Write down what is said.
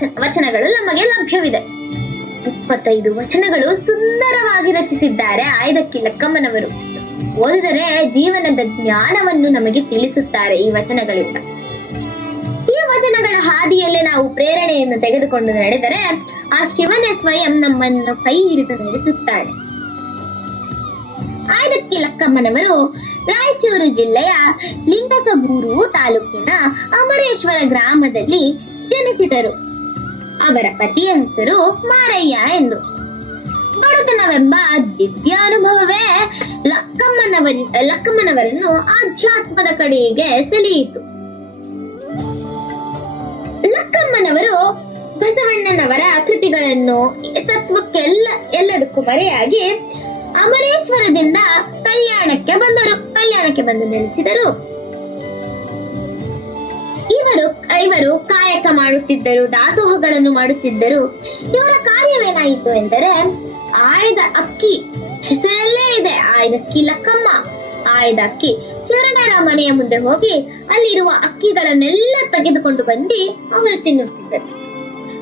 ವಚನಗಳು ನಮಗೆ ಲಭ್ಯವಿದೆ. 25 ವಚನಗಳು ಸುಂದರವಾಗಿ ರಚಿಸಿದ್ದಾರೆ ಆಯ್ದಕ್ಕಿ ಲಕ್ಕಮ್ಮನವರು. ಓದಿದರೆ ಜೀವನದ ಜ್ಞಾನವನ್ನು ನಮಗೆ ತಿಳಿಸುತ್ತಾರೆ ಈ ವಚನಗಳಿಂದ. ಈ ವಚನಗಳ ಹಾದಿಯಲ್ಲೇ ನಾವು ಪ್ರೇರಣೆಯನ್ನು ತೆಗೆದುಕೊಂಡು ನಡೆದರೆ ಆ ಶಿವನೇ ಸ್ವಯಂ ನಮ್ಮನ್ನು ಕೈ ಹಿಡಿದು ನಡೆಸುತ್ತಾರೆ. ಆಯ್ದಕ್ಕಿ ಲಕ್ಕಮ್ಮನವರು ರಾಯಚೂರು ಜಿಲ್ಲೆಯ ಲಿಂಗಸಗೂರು ತಾಲೂಕಿನ ಅಮರೇಶ್ವರ ಗ್ರಾಮದಲ್ಲಿ ಜನಿಸಿದರು. ಅವರ ಪತಿಯ ಹೆಸರು ಮಾರಯ್ಯ ಎಂದು. ಬಡತನವೆಂಬ ದಿವ್ಯಾನುಭವವೇ ಲಕ್ಕಮ್ಮನವರನ್ನು ಆಧ್ಯಾತ್ಮದ ಕಡೆಗೆ ಸೆಳೆಯಿತು. ಲಕ್ಕಮ್ಮನವರು ಬಸವಣ್ಣನವರ ಕೃತಿಗಳನ್ನು ಎಲ್ಲದಕ್ಕೂ ಮರೆಯಾಗಿ ಅಮರೇಶ್ವರದಿಂದ ಕಲ್ಯಾಣಕ್ಕೆ ಬಂದು ನೆಲೆಸಿದರು. ಇವರು ಕಾಯಕ ಮಾಡುತ್ತಿದ್ದರು, ದಾಸೋಹಗಳನ್ನು ಮಾಡುತ್ತಿದ್ದರು. ಇವರ ಕಾರ್ಯವೇನಾಯಿತು ಎಂದರೆ, ಆಯ್ದ ಅಕ್ಕಿ ಹೆಸರಲ್ಲೇ ಇದೆ, ಆಯ್ದಕ್ಕಿ ಲಕ್ಕಮ್ಮ. ಆಯ್ದ ಅಕ್ಕಿ ಶರಣರ ಮನೆಯ ಮುಂದೆ ಹೋಗಿ ಅಲ್ಲಿರುವ ಅಕ್ಕಿಗಳನ್ನೆಲ್ಲ ತೆಗೆದುಕೊಂಡು ಬಂದು ಅವರು ತಿನ್ನುತ್ತಿದ್ದರು.